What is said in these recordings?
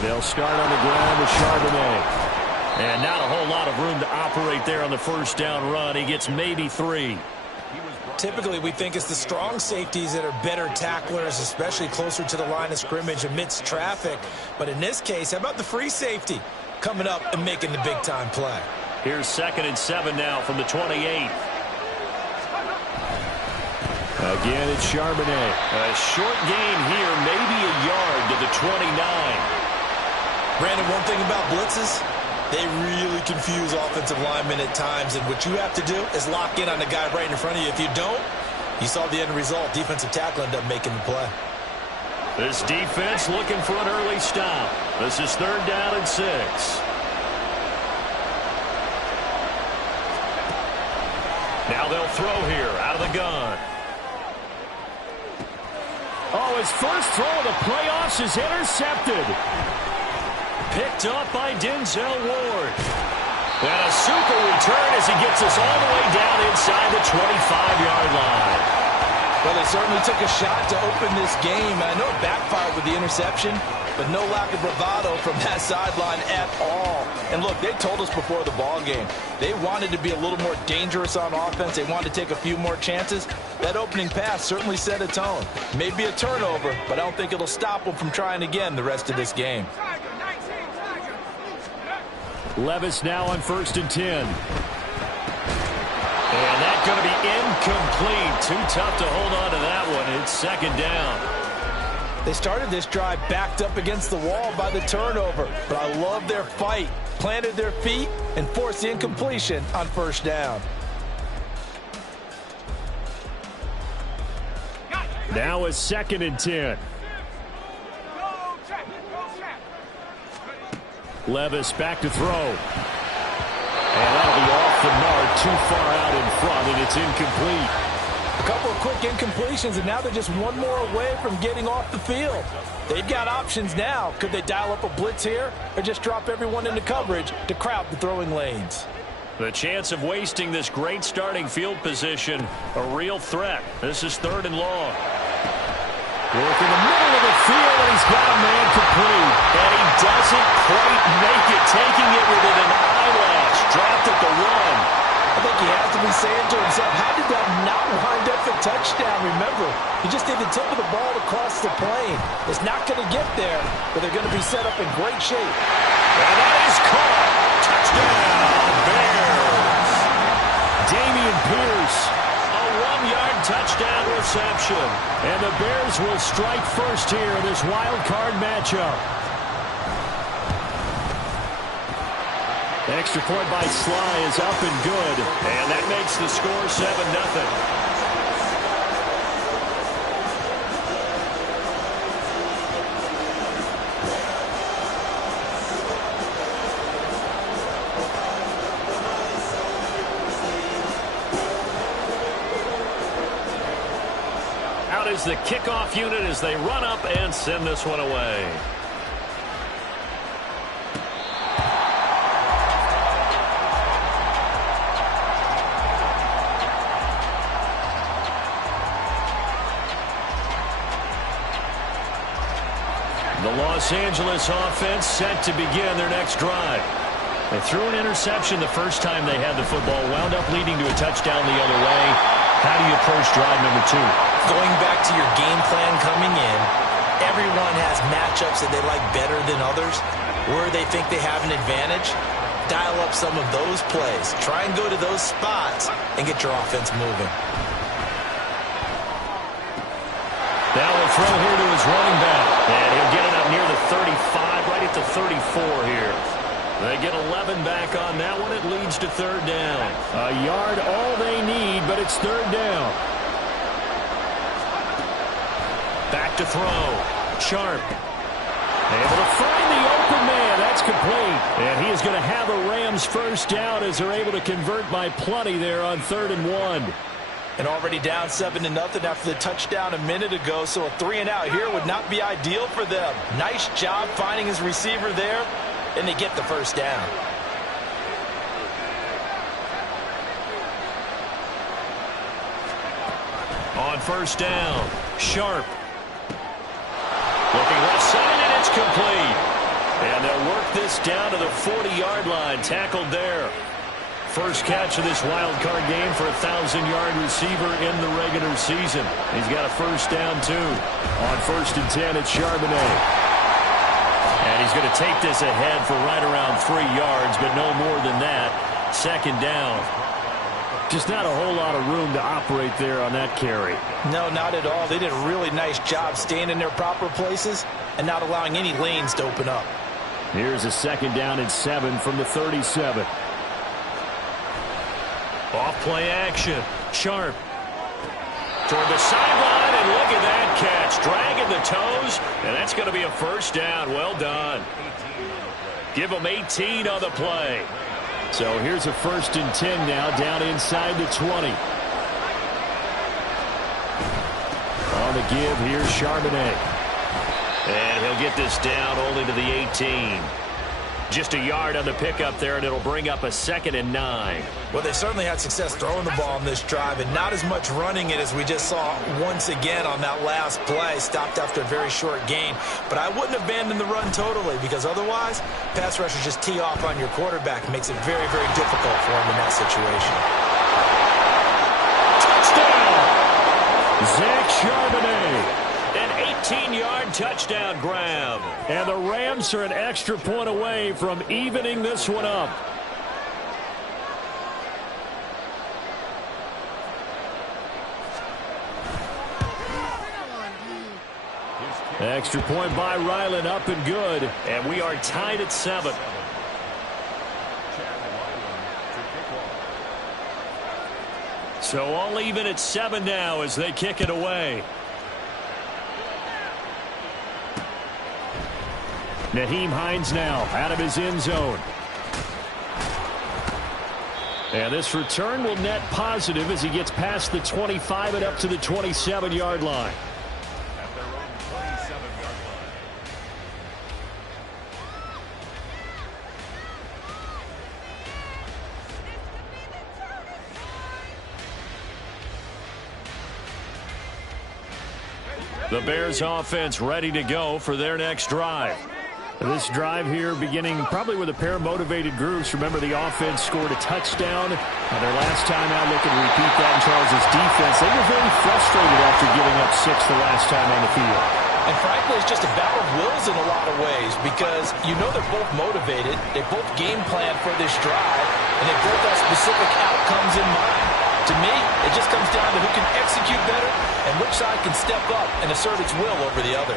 They'll start on the ground with Charbonnet. And not a whole lot of room to operate there on the first down run. He gets maybe 3. Typically, we think it's the strong safeties that are better tacklers, especially closer to the line of scrimmage amidst traffic. But in this case, how about the free safety coming up and making the big-time play? Here's 2nd and 7 now from the 28. Again, it's Charbonnet. A short gain here, maybe a yard to the 29. Brandon, one thing about blitzes, they really confuse offensive linemen at times, and what you have to do is lock in on the guy right in front of you. If you don't, you saw the end result. Defensive tackle ended up making the play. This defense looking for an early stop. This is 3rd down and 6. Now they'll throw here out of the gun. Oh, his first throw of the playoffs is intercepted. Picked up by Denzel Ward. And a super return as he gets us all the way down inside the 25-yard line. Well, they certainly took a shot to open this game. I know it backfired with the interception, but no lack of bravado from that sideline at all. And look, they told us before the ball game, they wanted to be a little more dangerous on offense. They wanted to take a few more chances. That opening pass certainly set a tone. Maybe a turnover, but I don't think it'll stop them from trying again the rest of this game. Levis now on 1st and 10. And that's going to be incomplete. Too tough to hold on to that one. It's 2nd down. They started this drive backed up against the wall by the turnover, but I love their fight. Planted their feet and forced the incompletion on 1st down. Now it's 2nd and 10. Levis back to throw. And that'll be off the mark, too far out in front, and it's incomplete. A couple of quick incompletions, and now they're just one more away from getting off the field. They've got options now. Could they dial up a blitz here or just drop everyone into coverage to crowd the throwing lanes? The chance of wasting this great starting field position, a real threat. This is 3rd and long. Work in the middle of the field, and he's got a man complete. And he doesn't quite make it, taking it within an eyelash. Dropped at the 1. I think he has to be saying to himself, how did that not wind up a touchdown? Remember, he just did the tip of the ball across the plane. It's not going to get there, but they're going to be set up in great shape. And that is caught. Touchdown, Bears. Dameon Pierce, a 1-yard touchdown reception. And the Bears will strike first here in this wild card matchup. Extra point by Sly is up and good. And that makes the score 7-0. Out is the kickoff unit as they run up and send this one away. The Los Angeles offense set to begin their next drive. They threw an interception the first time they had the football, wound up leading to a touchdown the other way. How do you approach drive number 2? Going back to your game plan coming in, everyone has matchups that they like better than others. Where they think they have an advantage, dial up some of those plays. Try and go to those spots and get your offense moving. Now we'll throw here to his running back. And he'll get it up near the 35, right at the 34 here. They get 11 back on that one. It leads to 3rd down. A yard all they need, but it's 3rd down. Back to throw. Sharp. Able to find the open man. That's complete. And he is going to have a Rams first down as they're able to convert by plenty there on 3rd and 1. And already down 7-0 after the touchdown a minute ago, so a 3-and-out here would not be ideal for them. Nice job finding his receiver there, and they get the first down. On 1st down, Sharp. Looking left side, and it's complete. they'll work this down to the 40-yard line. Tackled there. First catch of this wild card game for a 1,000-yard receiver in the regular season. He's got a first down, too. On 1st and 10, it's Charbonnet. And he's going to take this ahead for right around 3 yards, but no more than that. 2nd down. Just not a whole lot of room to operate there on that carry. No, not at all. They did a really nice job staying in their proper places and not allowing any lanes to open up. Here's a 2nd down and 7 from the 37. Off play action. Sharp. Toward the sideline, and look at that catch. Dragging the toes, and that's going to be a first down. Well done. Give them 18 on the play. So here's a 1st and 10 now, down inside the 20. On the give, here's Charbonnet. And he'll get this down only to the 18. Just a yard on the pickup there, and it'll bring up a 2nd and 9. Well, they certainly had success throwing the ball on this drive, and not as much running it as we just saw once again on that last play. Stopped after a very short gain. But I wouldn't abandon the run totally, because otherwise, pass rushers just tee off on your quarterback. It makes it very, very difficult for him in that situation. Touchdown! Zach Charbonnet. An 18-yard touchdown grab. And the Rams are an extra point away from evening this one up. Extra point by Ryland, up and good. And we are tied at 7. So all even at 7 now as they kick it away. Nyheim Hines now out of his end zone. And this return will net positive as he gets past the 25 and up to the 27-yard line. The Bears offense ready to go for their next drive. This drive here beginning probably with a pair of motivated groups. Remember, the offense scored a touchdown. Their last time out, looking to repeat that in Charles' defense. They were very frustrated after giving up 6 the last time on the field. And frankly, it's just a battle of wills in a lot of ways, because you know they're both motivated. They both game plan for this drive, and they both have specific outcomes in mind. To me, it just comes down to who can execute better and which side can step up and assert its will over the other.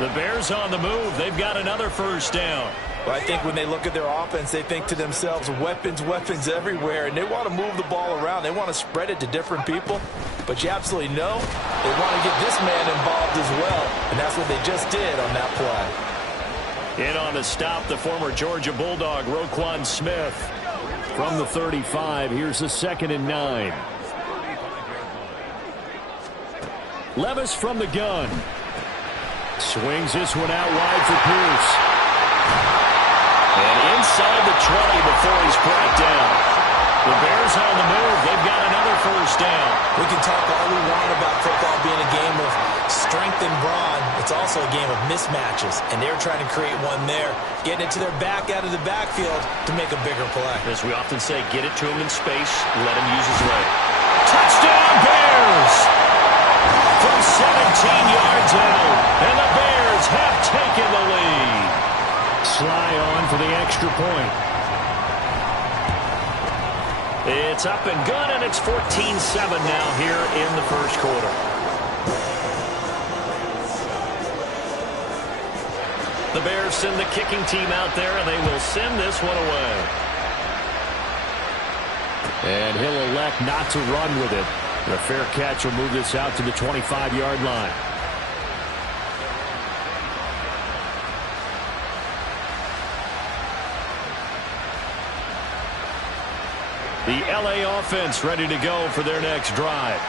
The Bears on the move. They've got another first down. Well, I think when they look at their offense, they think to themselves, weapons, weapons everywhere, and they want to move the ball around. They want to spread it to different people, but you absolutely know they want to get this man involved as well, and that's what they just did on that play. In on the stop, the former Georgia Bulldog, Roquan Smith. From the 35, here's a 2nd and 9. Levis from the gun. Swings this one out wide for Pierce. And inside the 20 before he's brought down. The Bears on the move. They've got another first down. We can talk all we want about football being a game of strength and brawn. It's also a game of mismatches, and they're trying to create one there, getting it to their back out of the backfield to make a bigger play. As we often say, get it to him in space, let him use his leg. Touchdown, Bears! From 17 yards out, and the Bears have taken the lead. Sly on for the extra point. It's up and good, and it's 14-7 now here in the first quarter. The Bears send the kicking team out there, and they will send this one away. And he'll elect not to run with it. The fair catch will move this out to the 25-yard line. The LA offense ready to go for their next drive.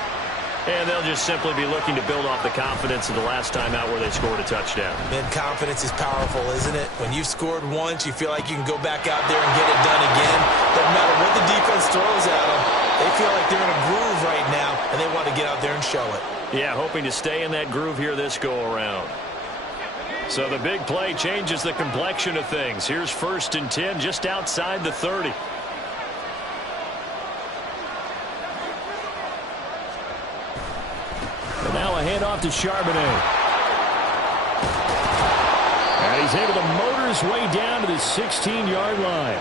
And they'll just simply be looking to build off the confidence of the last time out where they scored a touchdown. Man, confidence is powerful, isn't it? When you've scored once, you feel like you can go back out there and get it done again. Doesn't matter what the defense throws at them. They feel like they're in a groove right now, and they want to get out there and show it. Yeah, hoping to stay in that groove here this go-around. So the big play changes the complexion of things. Here's 1st and 10 just outside the 30. And now a handoff to Charbonnet. And he's able to motor his way down to the 16-yard line.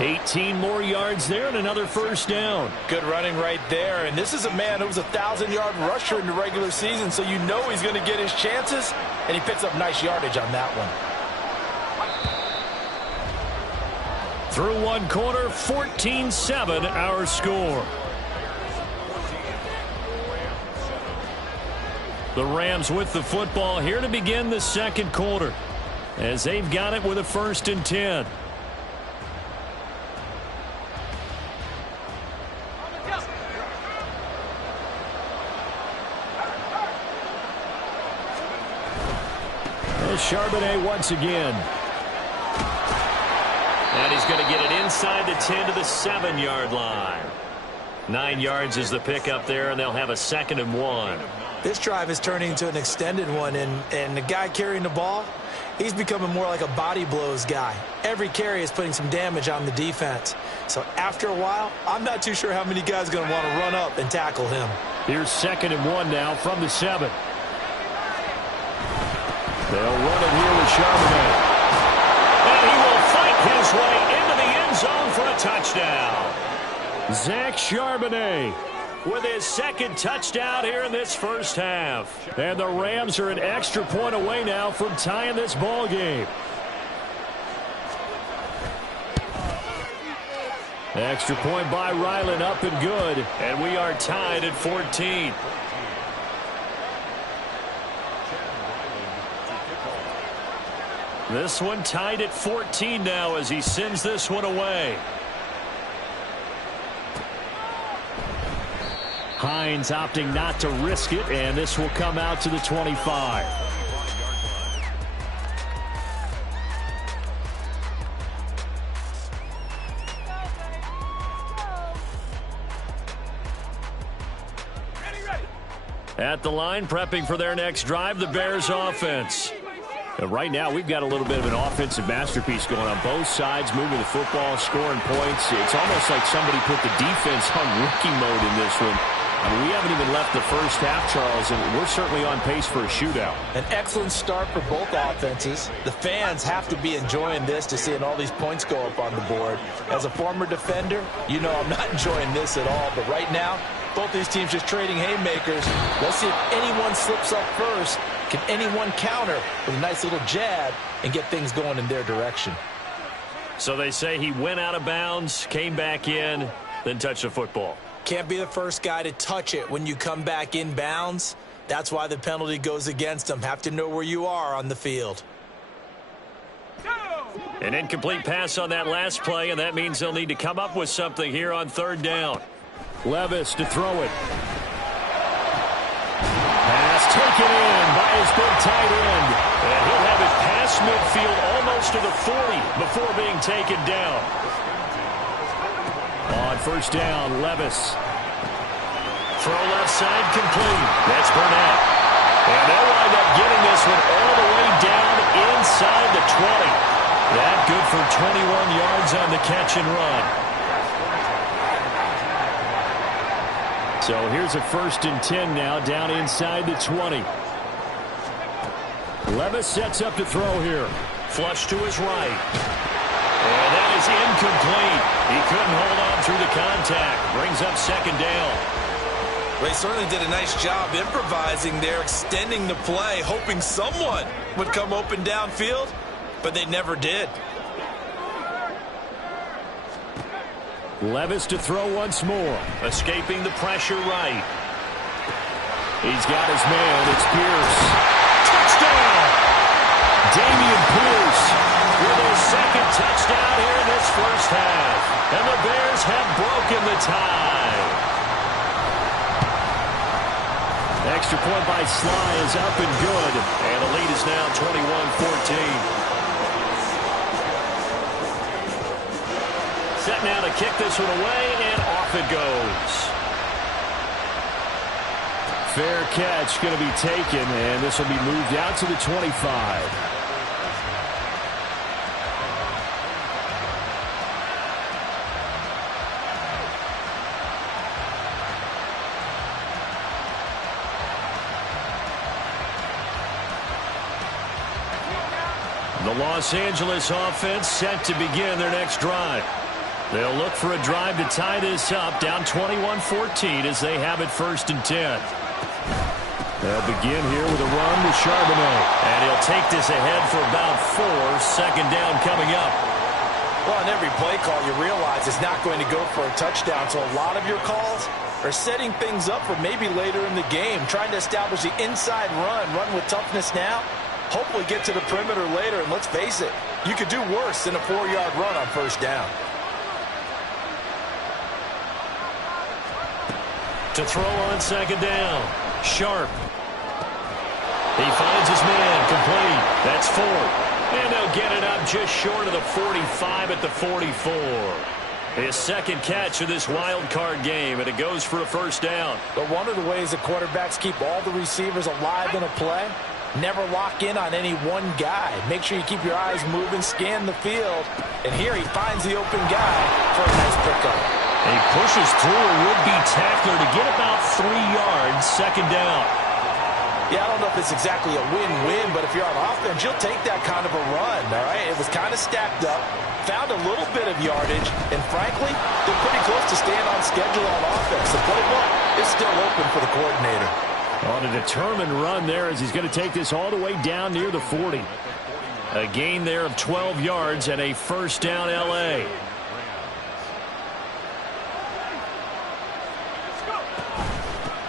18 more yards there and another 1st down. Good running right there. And this is a man who was a 1,000-yard rusher in the regular season, so you know he's going to get his chances, and he picks up nice yardage on that one. Through one quarter, 14-7 our score. The Rams with the football here to begin the 2nd quarter, as they've got it with a 1st and 10. Charbonnet once again. And he's going to get it inside the 10 to the 7-yard line. 9 yards is the pickup there, and they'll have a 2nd and 1. This drive is turning into an extended one, and the guy carrying the ball, he's becoming more like a body blows guy. Every carry is putting some damage on the defense. So after a while, I'm not too sure how many guys are going to want to run up and tackle him. Here's 2nd and 1 now from the 7. They'll run it here with Charbonnet. And he will fight his way into the end zone for a touchdown. Zach Charbonnet with his 2nd touchdown here in this 1st half. And the Rams are an extra point away now from tying this ball game. Extra point by Ryland, up and good. And we are tied at 14. This one tied at 14 now as he sends this one away. Hines opting not to risk it, and this will come out to the 25. At the line, prepping for their next drive, the Bears offense. Right now, we've got a little bit of an offensive masterpiece going on both sides, moving the football, scoring points. It's almost like somebody put the defense on rookie mode in this one. I mean, we haven't even left the 1st half, Charles, and we're certainly on pace for a shootout. An excellent start for both offenses. The fans have to be enjoying this to seeing all these points go up on the board. As a former defender, you know I'm not enjoying this at all. But right now, both these teams just trading haymakers. Let's see if anyone slips up first. Can anyone counter with a nice little jab and get things going in their direction? So they say he went out of bounds, came back in, then touched the football. Can't be the first guy to touch it when you come back in bounds. That's why the penalty goes against him. Have to know where you are on the field. An incomplete pass on that last play, and that means they'll need to come up with something here on 3rd down. Levis to throw it. Pass taken in by his big tight end. And he'll have it past midfield almost to the 40 before being taken down. On 1st down, Levis. Throw left side complete. That's Burnett. And they'll wind up getting this one all the way down inside the 20. That good for 21 yards on the catch and run. So here's a 1st and 10 now, down inside the 20. Levis sets up to throw here. Flush to his right. And that is incomplete. He couldn't hold on through the contact. Brings up 2nd down. Well, he certainly did a nice job improvising there, extending the play, hoping someone would come open downfield, but they never did. Levis to throw once more. Escaping the pressure right. He's got his man. It's Pierce. Touchdown! Dameon Pierce with his 2nd touchdown here in this 1st half. And the Bears have broken the tie. Extra point by Sly is up and good. And the lead is now 21-14. Set now to kick this one away, and off it goes. Fair catch going to be taken, and this will be moved out to the 25. The Los Angeles offense set to begin their next drive. They'll look for a drive to tie this up, down 21-14 as they have it 1st and 10. They'll begin here with a run with Charbonnet. And he'll take this ahead for about 4. 2nd down coming up. Well, on every play call, you realize it's not going to go for a touchdown. So a lot of your calls are setting things up for maybe later in the game, trying to establish the inside run with toughness now, hopefully get to the perimeter later. And let's face it, you could do worse than a 4-yard run on 1st down. To throw on 2nd down, Sharp. He finds his man, complete. That's 4. And they'll get it up just short of the 45 at the 44. His 2nd catch of this wild card game, and it goes for a 1st down. But one of the ways that quarterbacks keep all the receivers alive in a play, never lock in on any one guy. Make sure you keep your eyes moving, scan the field. And here he finds the open guy for a nice pickup. He pushes through a would-be tackler to get about 3 yards, 2nd down. Yeah, I don't know if it's exactly a win-win, but if you're on offense, you'll take that kind of a run, all right? It was kind of stacked up, found a little bit of yardage, and frankly, they're pretty close to staying on schedule on offense. The playbook is still open for the coordinator. On a determined run there as he's going to take this all the way down near the 40. A gain there of 12 yards and a 1st down L.A.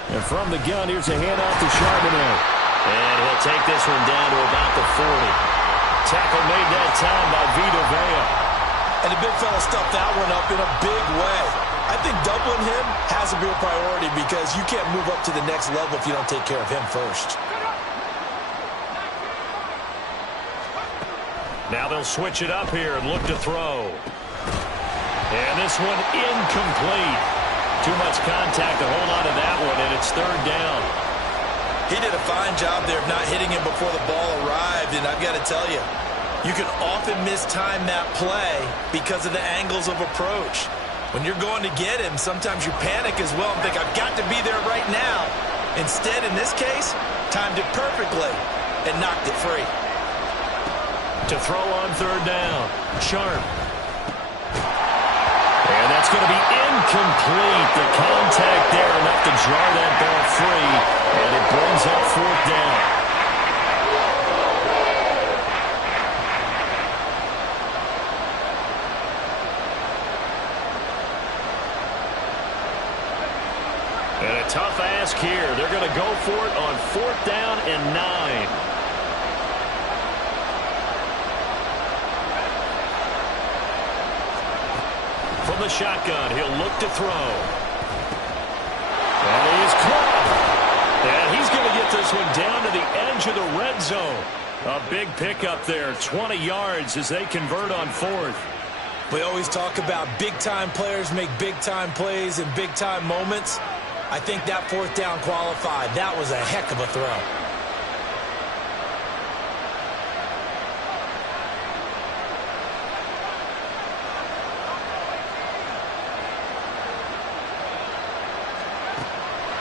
And from the gun, here's a handoff to Charbonnet. And he'll take this one down to about the 40. Tackle made that time by Vita Vea. And the big fella stuffed that one up in a big way. I think doubling him has to be a priority because you can't move up to the next level if you don't take care of him first. Now they'll switch it up here and look to throw. And this one incomplete. Too much contact to hold on to that one, and it's 3rd down. He did a fine job there of not hitting him before the ball arrived, and I've got to tell you, you can often mistime that play because of the angles of approach. When you're going to get him, sometimes you panic as well and think, I've got to be there right now. Instead, in this case, timed it perfectly and knocked it free. To throw on 3rd down, Sharp. And that's going to be incomplete. The contact there enough to jar that ball free, and it brings up 4th down. And a tough ask here. They're going to go for it on 4th down and 9. From the shotgun, he'll look to throw. And he is caught. And he's going to get this one down to the edge of the red zone. A big pickup there, 20 yards as they convert on 4th. We always talk about big-time players make big-time plays in big-time moments. I think that 4th down qualified. That was a heck of a throw.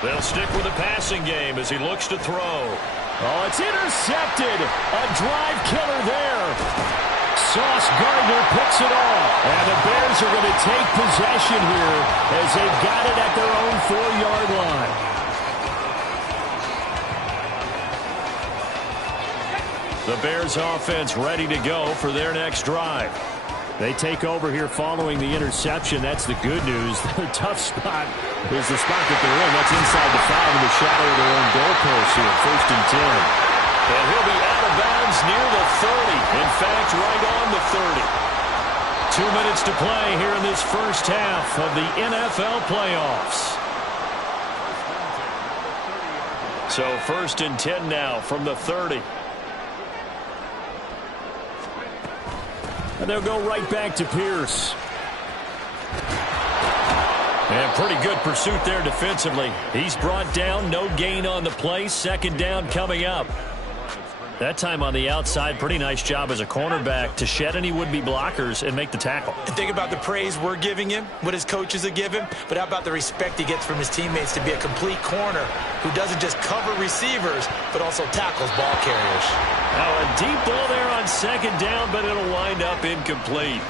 They'll stick with the passing game as he looks to throw. Oh, it's intercepted. A drive killer there. Sauce Gardner picks it off. And the Bears are going to take possession here as they've got it at their own 4-yard line. The Bears offense ready to go for their next drive. They take over here following the interception. That's the good news. The tough spot is the spot that they're in. That's inside the 5 in the shadow of their own goalpost here, 1st and 10. And he'll be out of bounds near the 30. In fact, right on the 30. 2 minutes to play here in this first half of the NFL playoffs. So 1st and 10 now from the 30. And they'll go right back to Pierce. And pretty good pursuit there defensively. He's brought down, no gain on the play. 2nd down coming up. That time on the outside, pretty nice job as a cornerback to shed any would-be blockers and make the tackle. And think about the praise we're giving him, what his coaches are giving, but how about the respect he gets from his teammates to be a complete corner who doesn't just cover receivers, but also tackles ball carriers. Now a deep ball there on second down, but it'll wind up incomplete.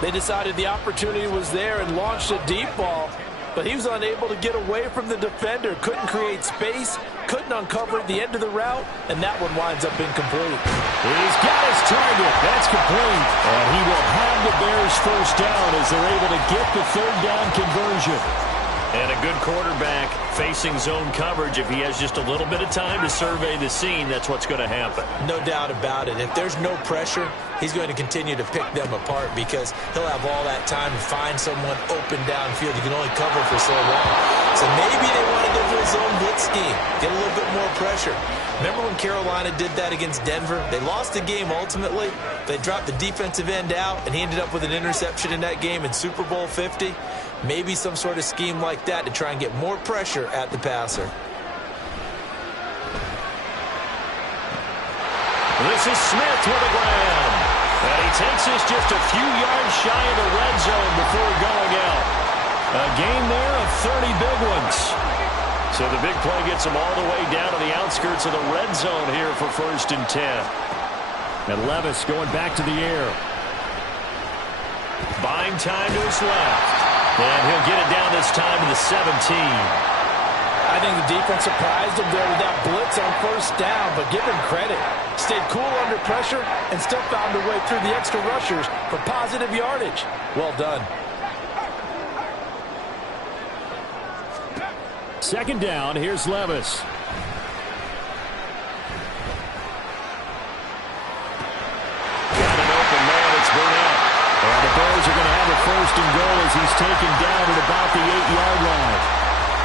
They decided the opportunity was there and launched a deep ball, but he was unable to get away from the defender, couldn't create space, couldn't uncover the end of the route, and that one winds up incomplete. He's got his target. That's complete. And he will have the Bears first down as they're able to get the third down conversion. And a good quarterback facing zone coverage. If he has just a little bit of time to survey the scene, that's what's going to happen. No doubt about it. If there's no pressure, he's going to continue to pick them apart because he'll have all that time to find someone open downfield. He can only cover for so long. So maybe they want to go to a zone blitz scheme, get a little bit more pressure. Remember when Carolina did that against Denver? They lost the game ultimately. They dropped the defensive end out, and he ended up with an interception in that game in Super Bowl 50. Maybe some sort of scheme like that to try and get more pressure at the passer. This is Smith with a grab. And he takes us just a few yards shy of the red zone before going out. A gain there of 30 big ones. So the big play gets him all the way down to the outskirts of the red zone here for 1st and 10. And Levis going back to the air. Buying time to his left. And he'll get it down this time to the 17. I think the defense surprised him there with that blitz on 1st down, but give him credit. Stayed cool under pressure and still found a way through the extra rushers for positive yardage. Well done. 2nd down, here's Levis. Got an open man, it's Burnett. And the Bears are going to have a 1st and goal as he's taken down at about the 8-yard line.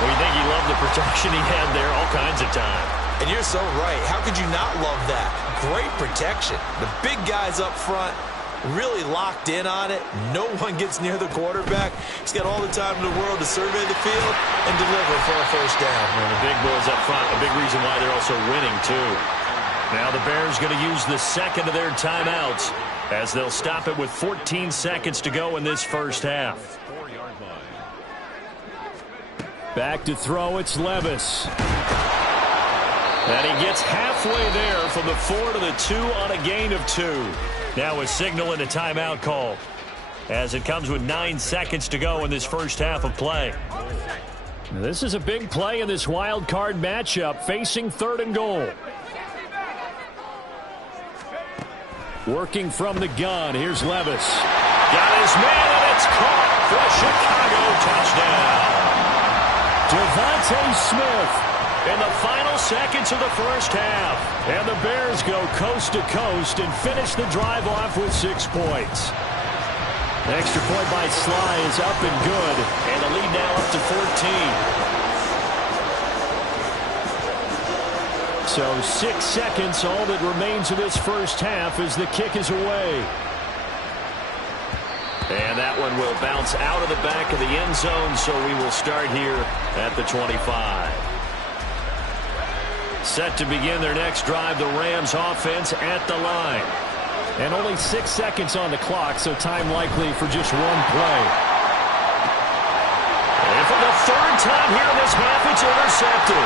Well, you think he loved the protection he had there all kinds of time. And you're so right. How could you not love that? Great protection. The big guys up front really locked in on it. No one gets near the quarterback. He's got all the time in the world to survey the field and deliver for a 1st down. And the big boys up front, a big reason why they're also winning, too. Now the Bears going to use the second of their timeouts as they'll stop it with 14 seconds to go in this 1st half. Back to throw, it's Levis. And he gets halfway there from the 4 to the 2 on a gain of 2. Now a signal and a timeout call as it comes with 9 seconds to go in this 1st half of play. This is a big play in this wild card matchup facing 3rd and goal. Working from the gun, here's Levis. Got his man, and it's caught for a Chicago touchdown. Devontae Smith in the final seconds of the 1st half. And the Bears go coast to coast and finish the drive off with 6 points. The extra point by Sly is up and good, and the lead now up to 14. So 6 seconds, all that remains of this 1st half as the kick is away. And that one will bounce out of the back of the end zone, so we will start here at the 25. Set to begin their next drive, the Rams offense at the line. And only 6 seconds on the clock, so time likely for just one play. And for the 3rd time here in this half, it's intercepted.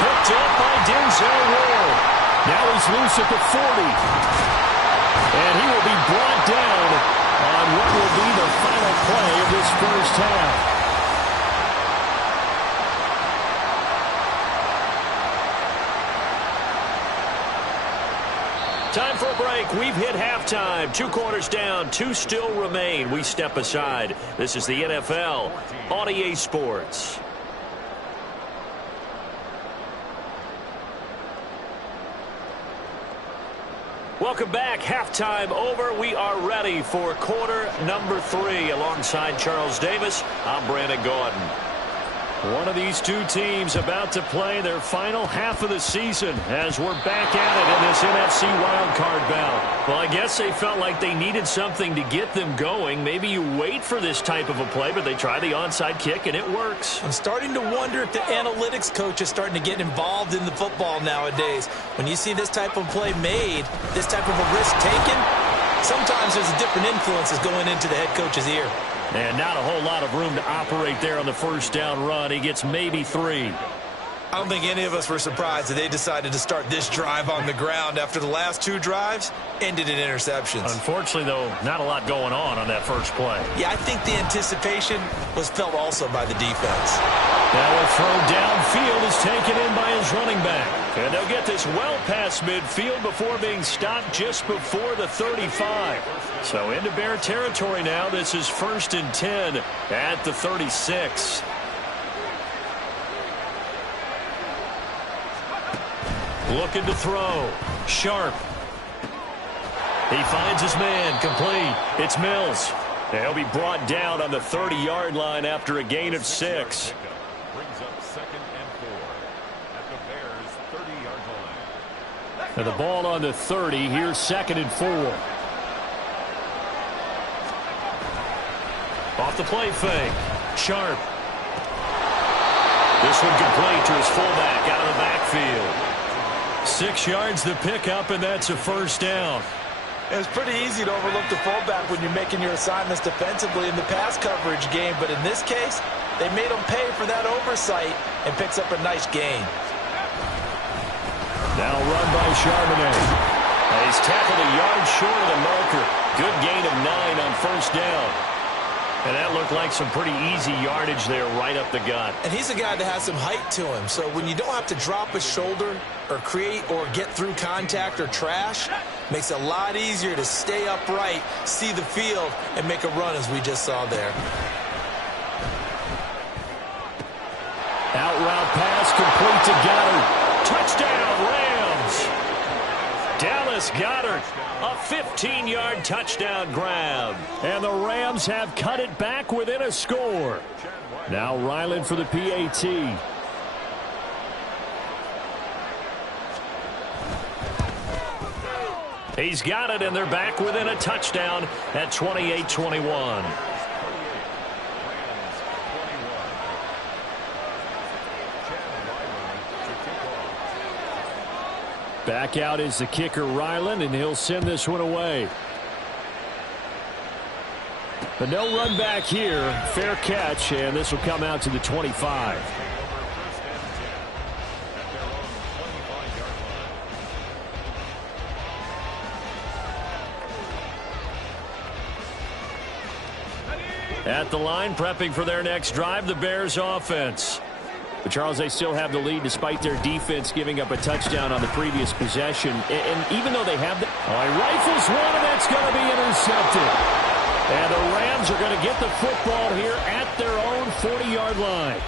Picked up by Denzel Ward. Now he's loose at the 40. And he will be brought down on what will be the final play of this 1st half. Time for a break. We've hit halftime. 2 quarters down. 2 still remain. We step aside. This is the NFL on EA Sports. Welcome back. Halftime over. We are ready for quarter number 3. Alongside Charles Davis, I'm Brandon Gaudin. One of these two teams about to play their final half of the season as we're back at it in this NFC wildcard bout. Well, I guess they felt like they needed something to get them going. Maybe you wait for this type of a play, but they try the onside kick, and it works. I'm starting to wonder if the analytics coach is starting to get involved in the football nowadays. When you see this type of play made, this type of a risk taken, sometimes there's different influences going into the head coach's ear. And not a whole lot of room to operate there on the first down run. He gets maybe 3. I don't think any of us were surprised that they decided to start this drive on the ground after the last 2 drives ended in interceptions. Unfortunately, though, not a lot going on that first play. Yeah, I think the anticipation was felt also by the defense. Now a throw downfield is taken in by his running back. And they'll get this well past midfield before being stopped just before the 35. So into Bear territory now. This is 1st and 10 at the 36. Looking to throw. Sharp. He finds his man. Complete. It's Mills. And he'll be brought down on the 30-yard line after a gain of 6. Brings up 2nd and 4 at the Bears' 30-yard line. And the ball on the 30. Here's 2nd and 4. Off the play fake. Sharp. This one complete to his fullback out of the backfield. 6 yards the pickup, and that's a first down. It's pretty easy to overlook the fullback when you're making your assignments defensively in the pass coverage game, but in this case, they made him pay for that oversight and picks up a nice gain. Now run by Charbonnet. He's tackled a yard short of the marker. Good gain of 9 on first down. And that looked like some pretty easy yardage there right up the gut. And he's a guy that has some height to him, so when you don't have to drop a shoulder or create or get through contact or trash, makes it a lot easier to stay upright, see the field, and make a run as we just saw there. Out route pass complete to Goddard. Touchdown, Rams. Dallas Goedert, a 15-yard touchdown grab. And the Rams have cut it back within a score. Now Ryland for the PAT. He's got it, and they're back within a touchdown at 28-21. Back out is the kicker, Ryland, and he'll send this one away. But no run back here. Fair catch, and this will come out to the 25. At the line, prepping for their next drive, the Bears offense. But, Charles, they still have the lead despite their defense giving up a touchdown on the previous possession. And even though they have the... Oh, he rifles one, and that's going to be intercepted. And the Rams are going to get the football here at their own 40-yard line.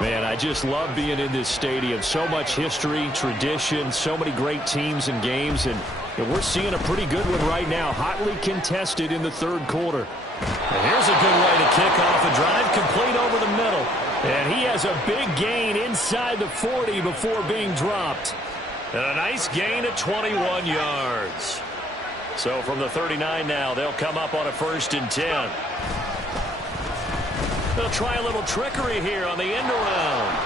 Man, I just love being in this stadium. So much history, tradition, so many great teams and games. And we're seeing a pretty good one right now, hotly contested in the third quarter. And here's a good way to kick off a drive, complete over the middle. And he has a big gain inside the 40 before being dropped. And a nice gain of 21 yards. So from the 39 now, they'll come up on a 1st and 10. They'll try a little trickery here on the end around.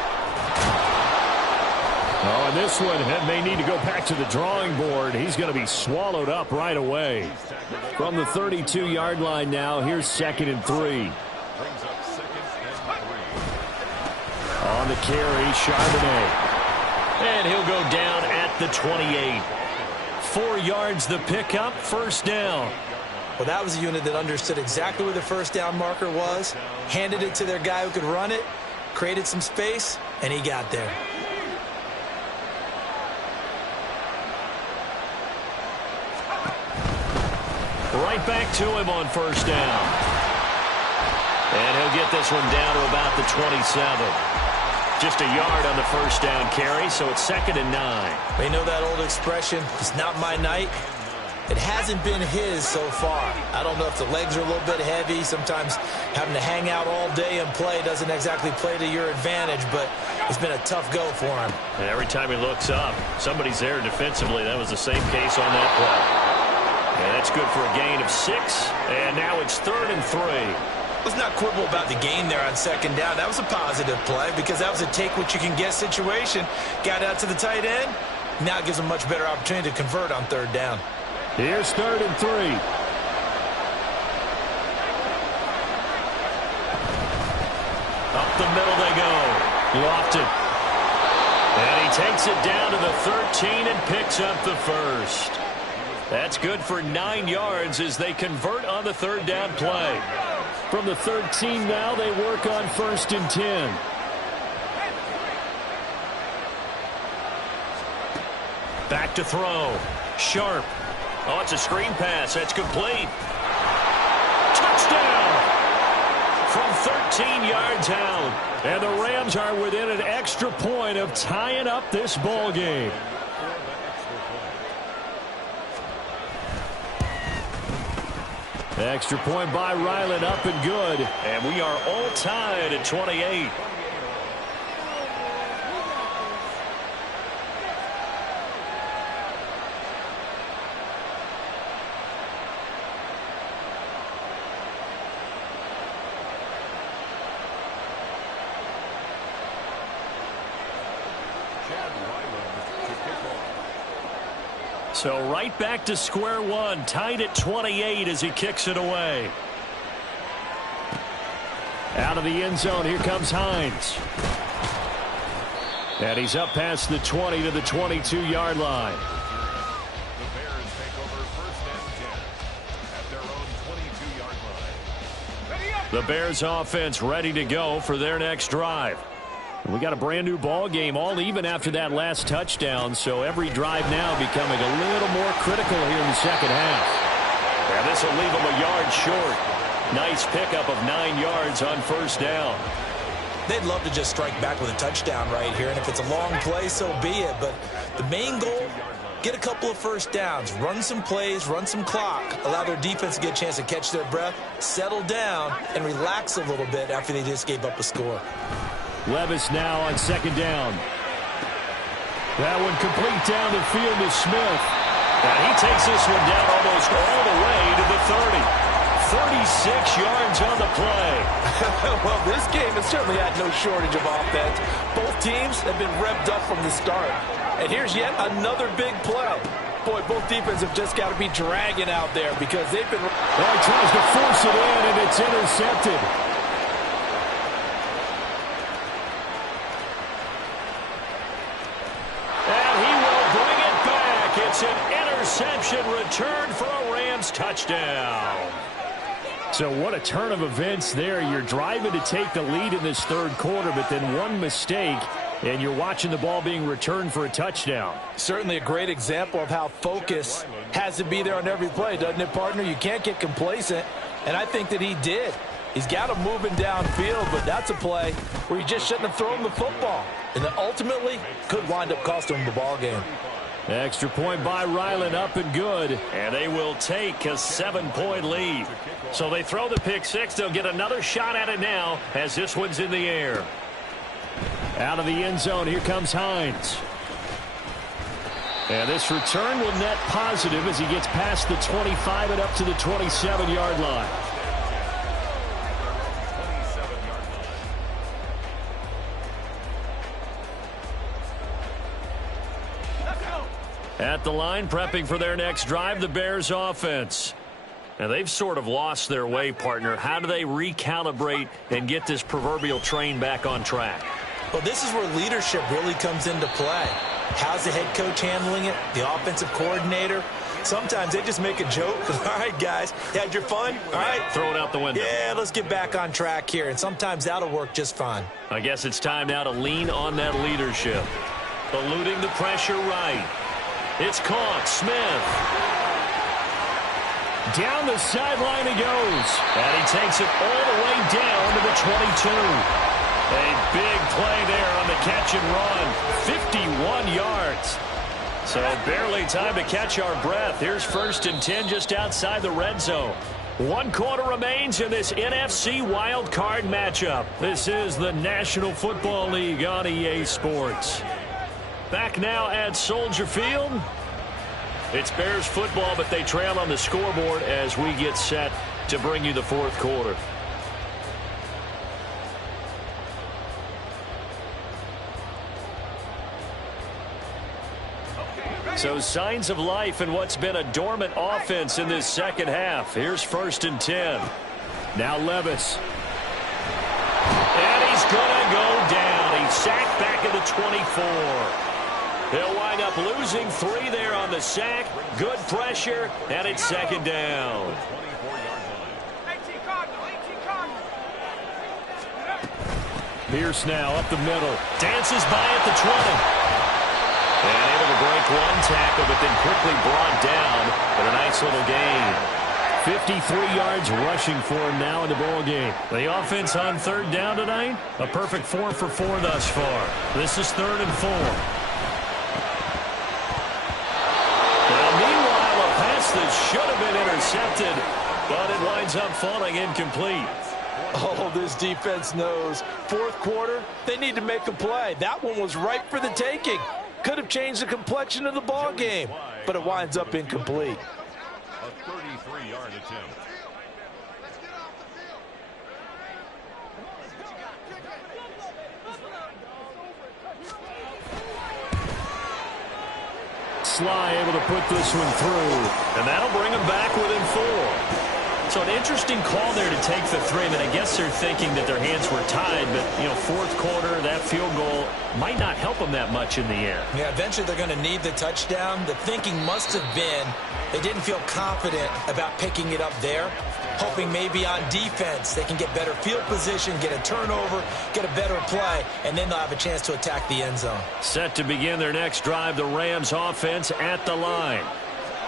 Oh, and this one may need to go back to the drawing board. He's going to be swallowed up right away. From the 32-yard line now, here's 2nd and 3. On the carry, Charbonnet. And he'll go down at the 28. 4 yards the pickup, first down. Well, that was a unit that understood exactly where the first down marker was, handed it to their guy who could run it, created some space, and he got there. Right back to him on first down. And he'll get this one down to about the 27. Just a yard on the first down carry, so it's 2nd and 9. We know that old expression, it's not my night. It hasn't been his so far. I don't know if the legs are a little bit heavy. Sometimes having to hang out all day and play doesn't exactly play to your advantage, but it's been a tough go for him. And every time he looks up, somebody's there defensively. That was the same case on that play. And that's good for a gain of 6, and now it's 3rd and 3. Let's not quibble about the gain there on second down. That was a positive play because that was a take-what-you-can-get situation. Got out to the tight end. Now it gives them a much better opportunity to convert on 3rd down. Here's 3rd and 3. Up the middle they go. Lofton. And he takes it down to the 13 and picks up the first. That's good for 9 yards as they convert on the 3rd down play. From the 13 now, they work on 1st and 10. Back to throw. Sharp. Oh, it's a screen pass. That's complete. Touchdown! From 13 yards out. And the Rams are within an extra point of tying up this ball game. Extra point by Ryland, up and good. And we are all tied at 28. So right back to square one, tied at 28 as he kicks it away. Out of the end zone, here comes Hines. And he's up past the 20 to the 22-yard line. The Bears take over 1st and 10 at their own 22-yard line. The Bears offense ready to go for their next drive. We got a brand new ball game, all even after that last touchdown, so every drive now becoming a little more critical here in the second half. And this will leave them a yard short. Nice pickup of 9 yards on 1st down. They'd love to just strike back with a touchdown right here, and if it's a long play, so be it. But the main goal, get a couple of 1st downs, run some plays, run some clock, allow their defense to get a chance to catch their breath, settle down, and relax a little bit after they just gave up a score. Levis now on 2nd down. That one complete down the field to Smith. And he takes this one down almost all the way to the 30. 36 yards on the play. Well, this game has certainly had no shortage of offense. Both teams have been revved up from the start. And here's yet another big play. Boy, both defenses have just got to be dragging out there because they've been... Well, he tries to force it in, and it's intercepted. It's an interception return for a Rams touchdown. So what a turn of events there. You're driving to take the lead in this 3rd quarter, but then one mistake, and you're watching the ball being returned for a touchdown. Certainly a great example of how focus has to be there on every play, doesn't it, partner? You can't get complacent, and I think that he did. He's got him moving downfield, but that's a play where you just shouldn't have thrown the football. And then ultimately could wind up costing him the ball game. Extra point by Ryland, up and good. And they will take a 7-point lead. So they throw the pick 6. They'll get another shot at it now as this one's in the air. Out of the end zone, here comes Hines. And this return will net positive as he gets past the 25 and up to the 27-yard line. At the line, prepping for their next drive, the Bears offense. Now, they've sort of lost their way, partner. How do they recalibrate and get this proverbial train back on track? Well, this is where leadership really comes into play. How's the head coach handling it? The offensive coordinator? Sometimes they just make a joke. All right, guys, you had your fun? All right. Throw it out the window. Yeah, let's get back on track here. And sometimes that'll work just fine. I guess it's time now to lean on that leadership. Eluding the pressure right. It's caught. Smith. Down the sideline he goes. And he takes it all the way down to the 22. A big play there on the catch and run. 51 yards. So barely time to catch our breath. Here's 1st and 10 just outside the red zone. 1 quarter remains in this NFC Wild Card matchup. This is the National Football League on EA Sports. Back now at Soldier Field. It's Bears football, but they trail on the scoreboard as we get set to bring you the 4th quarter. So signs of life in what's been a dormant offense in this second half. Here's 1st and 10. Now Levis. And he's going to go down. He's sacked back at the 24. He'll wind up losing 3 there on the sack. Good pressure, and it's 2nd down. Pierce now up the middle. Dances by at the 20. And able to break 1 tackle, but then quickly brought down. But a nice little gain. 53 yards rushing for him now in the ball game. The offense on 3rd down tonight, a perfect 4 for 4 thus far. This is 3rd and 4. Now, meanwhile, a pass that should have been intercepted, but it winds up falling incomplete. Oh, this defense knows. 4th quarter, they need to make a play. That one was ripe for the taking. Could have changed the complexion of the ball game, but it winds up incomplete. A 33-yard attempt. Sly able to put this one through, and that'll bring him back within 4. So an interesting call there to take the 3. I mean, I guess they're thinking that their hands were tied, but, 4th quarter, that field goal might not help them that much in the air. Yeah, eventually they're going to need the touchdown. The thinking must have been they didn't feel confident about picking it up there, hoping maybe on defense they can get better field position, get a turnover, get a better play, and then they'll have a chance to attack the end zone. Set to begin their next drive, the Rams offense at the line.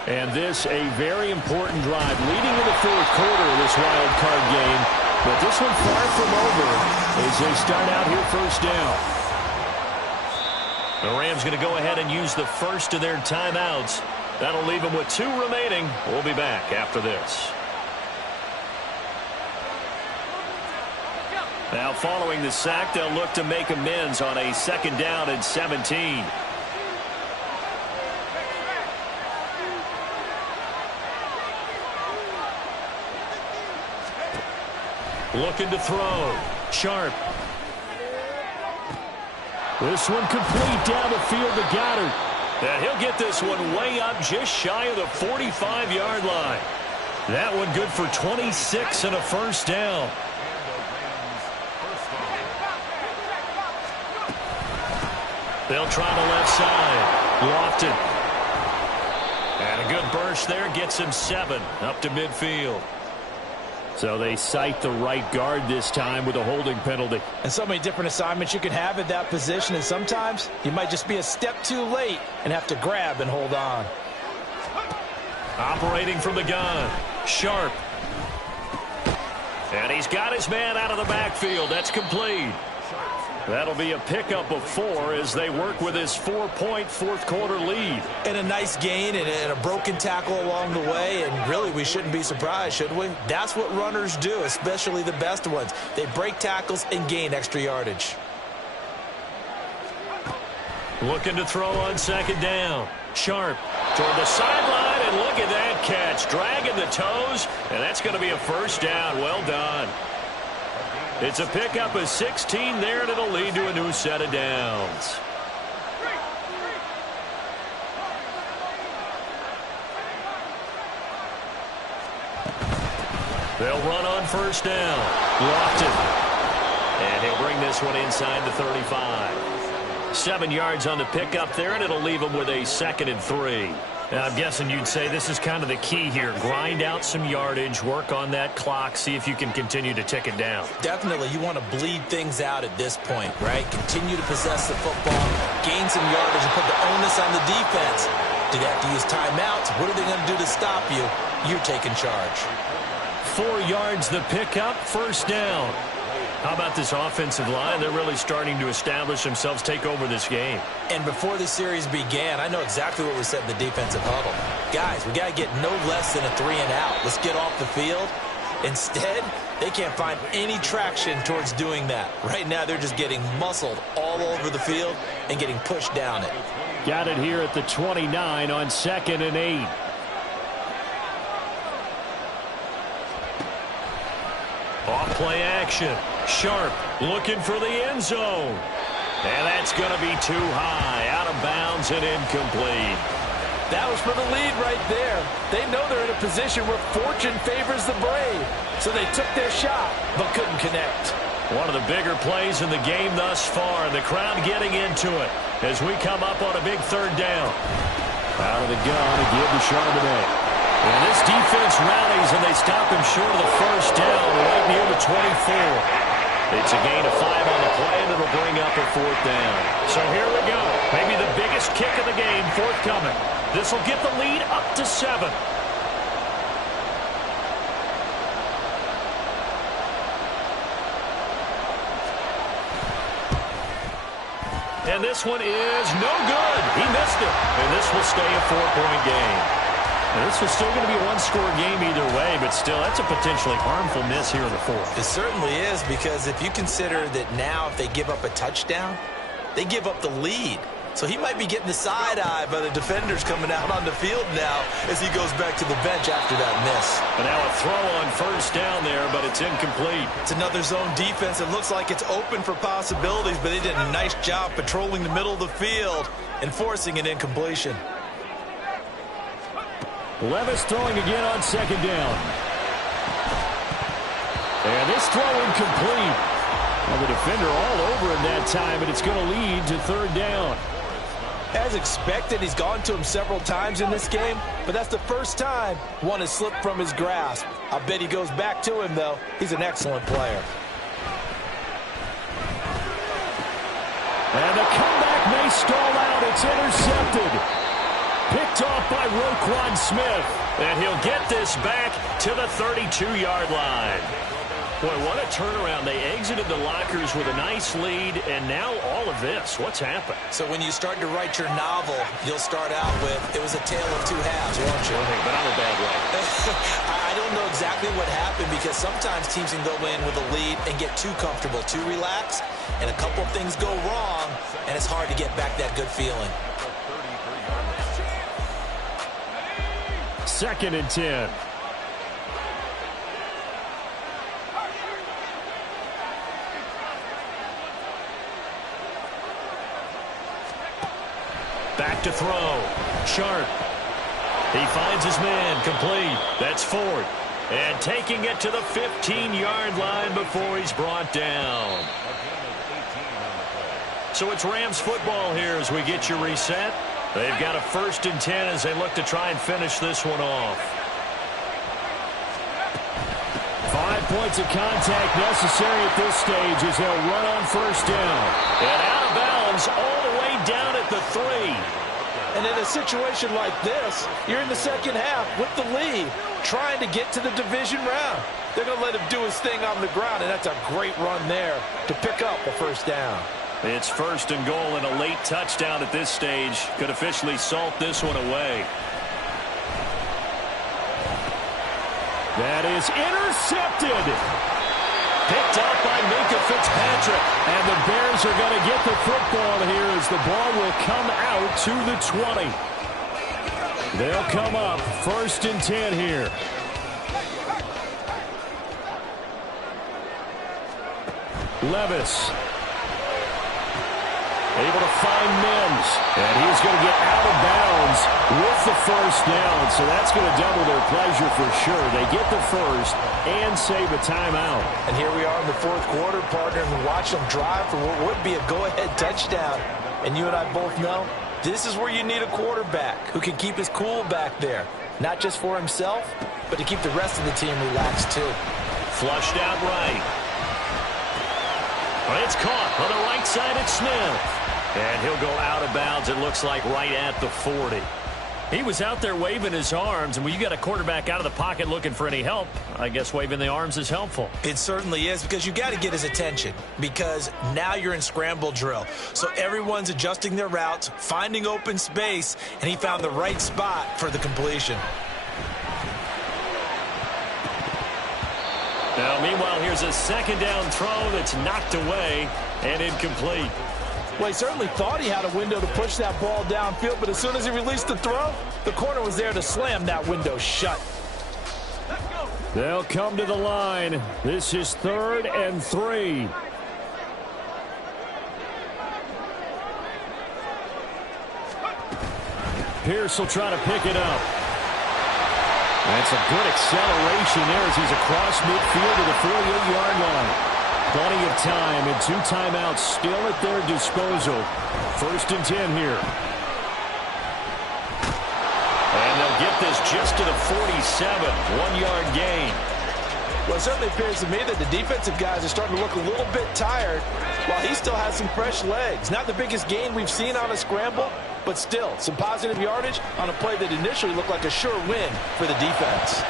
And this a very important drive leading to the 4th quarter of this wild card game. But this one far from over as they start out here 1st down. The Rams going to go ahead and use the first of their timeouts. That'll leave them with 2 remaining. We'll be back after this. Now following the sack, they'll look to make amends on a 2nd down and 17. Looking to throw. Sharp. This one complete down the field to Goddard. And he'll get this one way up just shy of the 45-yard line. That one good for 26 and a 1st down. They'll try the left side. Lofton. And a good burst there gets him 7 up to midfield. So they cite the right guard this time with a holding penalty. And so many different assignments you can have at that position, and sometimes you might just be a step too late and have to grab and hold on. Operating from the gun. Sharp. And he's got his man out of the backfield. That's complete. That'll be a pickup of 4 as they work with his 4-point 4th quarter lead. And a nice gain and a broken tackle along the way, and really we shouldn't be surprised, should we? That's what runners do, especially the best ones. They break tackles and gain extra yardage. Looking to throw on 2nd down. Sharp toward the sideline, and look at that catch. Dragging the toes, and that's going to be a 1st down. Well done. It's a pickup of 16 there, and it'll lead to a new set of downs. They'll run on 1st down. Lofton. And he'll bring this one inside the 35. 7 yards on the pickup there, and it'll leave him with a 2nd and 3. Now, I'm guessing you'd say this is kind of the key here. Grind out some yardage, work on that clock, see if you can continue to tick it down. Definitely, you want to bleed things out at this point, right? Continue to possess the football, gain some yardage, and put the onus on the defense. Do they have to use timeouts? What are they going to do to stop you? You're taking charge. 4 yards the pickup, 1st down. How about this offensive line? They're really starting to establish themselves, take over this game. And before the series began, I know exactly what we said in the defensive huddle. Guys, we got to get no less than a 3-and-out. Let's get off the field. Instead, they can't find any traction towards doing that. Right now, they're just getting muscled all over the field and getting pushed down it. Got it here at the 29 on 2nd and 8. Off play action. Sharp looking for the end zone. And that's going to be too high. Out of bounds and incomplete. That was for the lead right there. They know they're in a position where fortune favors the brave. So they took their shot, but couldn't connect. One of the bigger plays in the game thus far. And the crowd getting into it as we come up on a big 3rd down. Out of the gun again to Charbonnet. And this defense rallies, and they stop him short of the 1st down right near the 24. It's a gain of 5 on the play, and it'll bring up a 4th down. So here we go. Maybe the biggest kick of the game forthcoming. This will get the lead up to 7. And this one is no good. He missed it. And this will stay a 4-point game. Now, this was still going to be a one-score game either way, but still, that's a potentially harmful miss here in the 4th. It certainly is, because if you consider that now if they give up a touchdown, they give up the lead. So he might be getting the side eye by the defenders coming out on the field now as he goes back to the bench after that miss. And now a throw on 1st down there, but it's incomplete. It's another zone defense. It looks like it's open for possibilities, but they did a nice job patrolling the middle of the field and forcing an incompletion. Levis throwing again on 2nd down. And this throw incomplete. Well, the defender all over him that time, and it's going to lead to 3rd down. As expected, he's gone to him several times in this game, but that's the first time one has slipped from his grasp. I bet he goes back to him, though. He's an excellent player. And the comeback may stall out. It's intercepted. Picked off by Roquan Smith. And he'll get this back to the 32-yard line. Boy, what a turnaround. They exited the lockers with a nice lead, and now all of this. What's happened? So when you start to write your novel, you'll start out with, it was a tale of 2 halves, won't you? But I'm a bad writer. I don't know exactly what happened, because sometimes teams can go in with a lead and get too comfortable, too relaxed, and a couple of things go wrong, and it's hard to get back that good feeling. 2nd and 10. Back to throw. Sharp. He finds his man. Complete. That's Ford. And taking it to the 15-yard line before he's brought down. So it's Rams football here as we get you reset. They've got a 1st and 10 as they look to try and finish this one off. 5 points of contact necessary at this stage as they'll run on 1st down. And out of bounds all the way down at the 3. And in a situation like this, you're in the 2nd half with the lead, trying to get to the division round. They're going to let him do his thing on the ground, and that's a great run there to pick up a 1st down. It's 1st and goal, and a late touchdown at this stage could officially salt this one away. That is intercepted. Picked up by Minkah Fitzpatrick. And the Bears are going to get the football here as the ball will come out to the 20. They'll come up 1st and 10 here. Levis. Able to find Mims. And he's going to get out of bounds with the 1st down. So that's going to double their pleasure for sure. They get the 1st and save a timeout. And here we are in the 4th quarter, partner, and watch them drive for what would be a go-ahead touchdown. And you and I both know this is where you need a quarterback who can keep his cool back there. Not just for himself, but to keep the rest of the team relaxed too. Flushed out right. Well, it's caught on the right side at Smith. And he'll go out of bounds, it looks like, right at the 40. He was out there waving his arms, and when you got a quarterback out of the pocket looking for any help, I guess waving the arms is helpful. It certainly is, because you got to get his attention, because now you're in scramble drill. So everyone's adjusting their routes, finding open space, and he found the right spot for the completion. Now, meanwhile, here's a second down throw that's knocked away and incomplete. Well, he certainly thought he had a window to push that ball downfield, but as soon as he released the throw, the corner was there to slam that window shut. They'll come to the line. This is 3rd and 3. Pierce will try to pick it up. That's a good acceleration there as he's across midfield to the 48-yard line. Plenty of time and 2 timeouts still at their disposal. 1st and 10 here. And they'll get this just to the 47. 1-yard gain. Well, it certainly appears to me that the defensive guys are starting to look a little bit tired while he still has some fresh legs. Not the biggest gain we've seen on a scramble, but still some positive yardage on a play that initially looked like a sure win for the defense.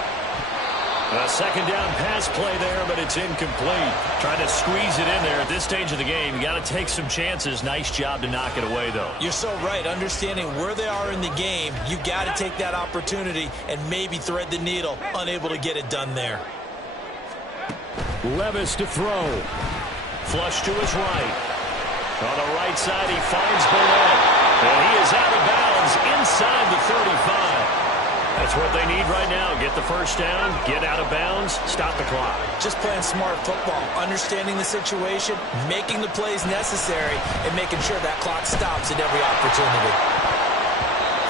A second down pass play there, but it's incomplete. Trying to squeeze it in there at this stage of the game. You got to take some chances. Nice job to knock it away, though. You're so right. Understanding where they are in the game, you got to take that opportunity and maybe thread the needle. Unable to get it done there. Levis to throw. Flush to his right. On the right side, he finds Burnett. And he is out of bounds inside the 35. That's what they need right now. Get the first down, get out of bounds, stop the clock. Just playing smart football, understanding the situation, making the plays necessary, and making sure that clock stops at every opportunity.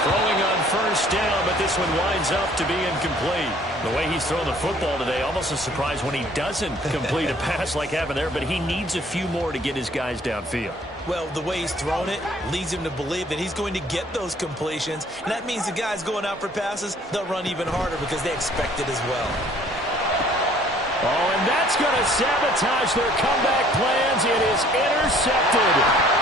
Throwing on first down, but this one winds up to be incomplete. The way he's thrown the football today, almost a surprise when he doesn't complete a pass like happened there, but he needs a few more to get his guys downfield. Well, the way he's thrown it leads him to believe that he's going to get those completions, and that means the guys going out for passes, they'll run even harder because they expect it as well. Oh, and that's going to sabotage their comeback plans. It is intercepted.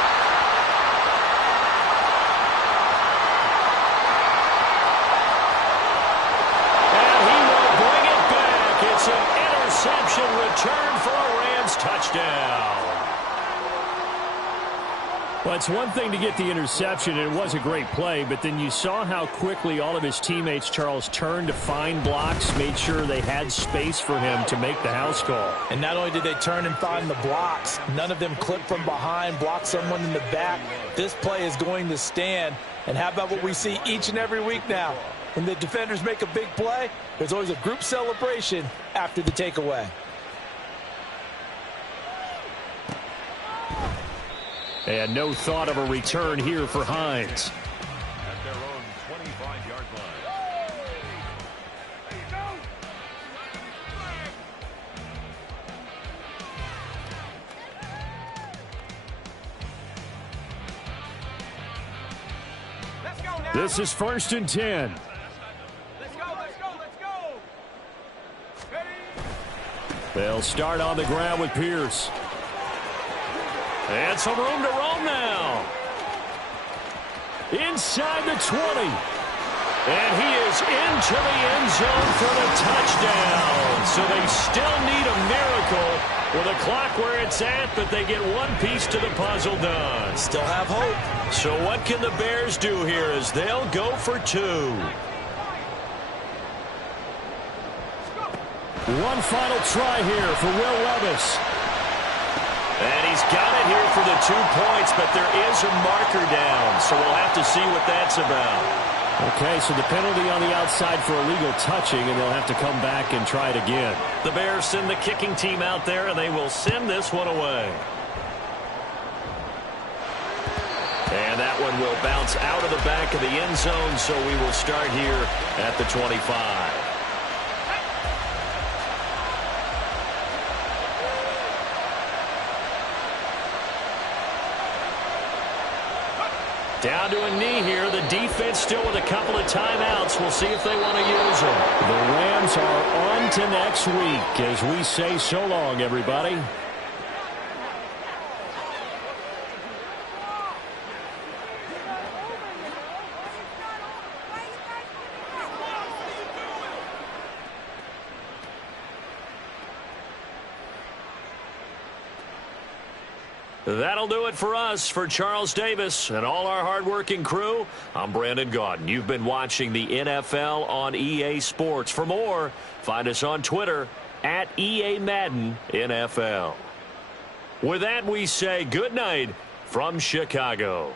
Return for a Rams touchdown. Well, it's one thing to get the interception, and it was a great play, but then you saw how quickly all of his teammates, Charles, turned to find blocks, made sure they had space for him to make the house call. And not only did they turn and find the blocks, none of them clipped from behind, blocked someone in the back. This play is going to stand. And how about what we see each and every week now? When the defenders make a big play, there's always a group celebration after the takeaway. And no thought of a return here for Hines. At their own 25-yard line. Let's go now. This is 1st and 10. Let's go, let's go, let's go. Ready? They'll start on the ground with Pierce. And some room to roam now. Inside the 20. And he is into the end zone for the touchdown. So they still need a miracle with a clock where it's at, but they get one piece to the puzzle done. Still have hope. So what can the Bears do here as they'll go for 2? One final try here for Will Levis. And he's got it here for the 2 points, but there is a marker down, so we'll have to see what that's about. Okay, so the penalty on the outside for illegal touching, and they'll have to come back and try it again. The Bears send the kicking team out there, and they will send this one away. And that one will bounce out of the back of the end zone, so we will start here at the 25. Down to a knee here. The defense still with a couple of timeouts. We'll see if they want to use them. The Rams are on to next week as we say so long, everybody. That'll do it for us. For Charles Davis and all our hardworking crew, I'm Brandon Gaudin. You've been watching the NFL on EA Sports. For more, find us on Twitter at EA Madden NFL. With that, we say good night from Chicago.